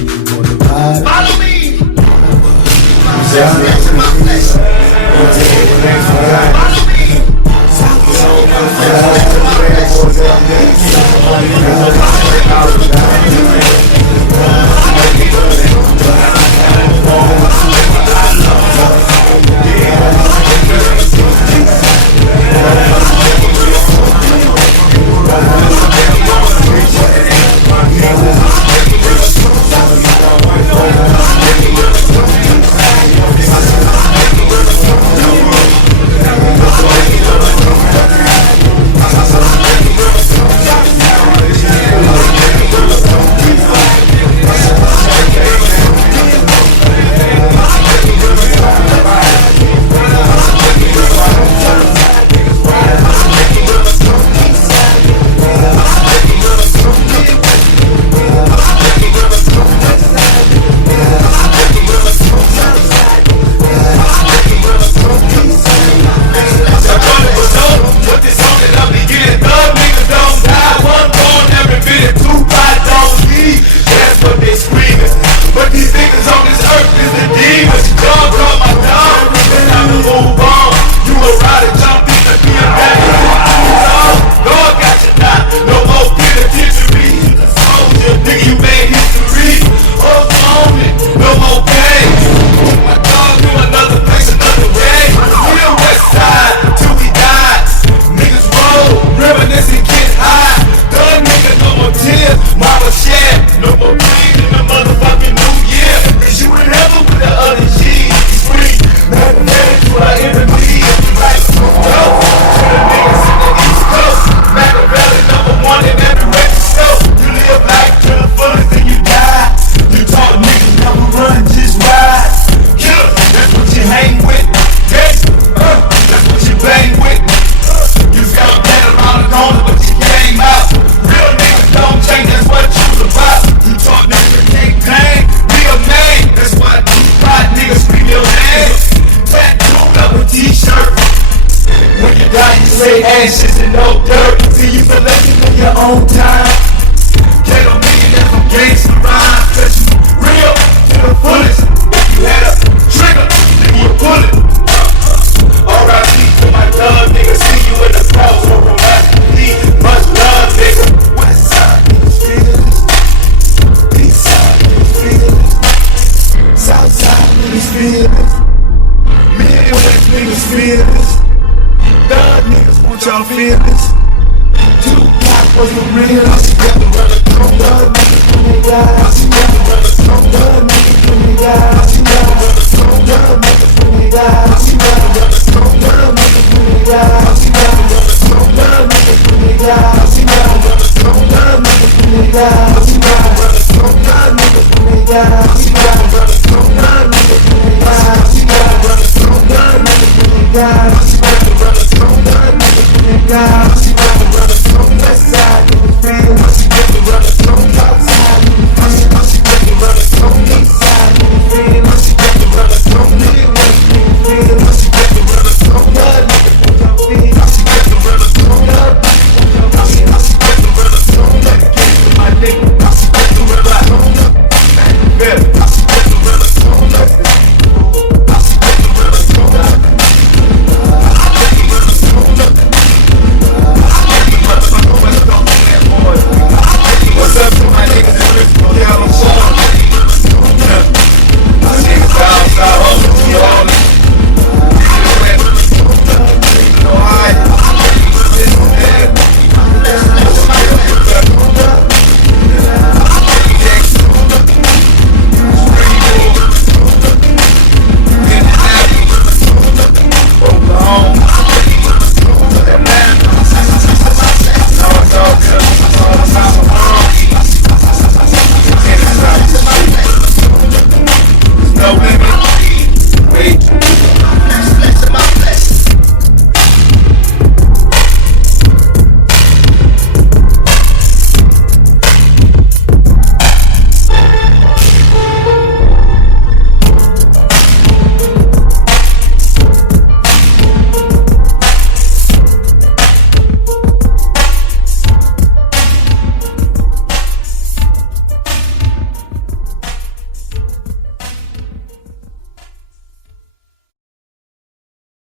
Follow me. Ashes and no dirt. See you selecting in your own time. Can't no millionaire from gangsta rhymes. Cause you real to the fullest. You had a trigger, then you pull it. R.I.P to my thug nigga. See you in the crossover. R.I.P. Much love, nigga. West side niggas feeling this. East side niggas feeling this. South side niggas feeling this. Midwest niggas feeling this. Thug niggas want y'all feelings. Tupac was the realest. Thug niggas when they die. Thug niggas when they die. Thug niggas when they die. Thug niggas when they die. Thug niggas when they die. Thug niggas when they die.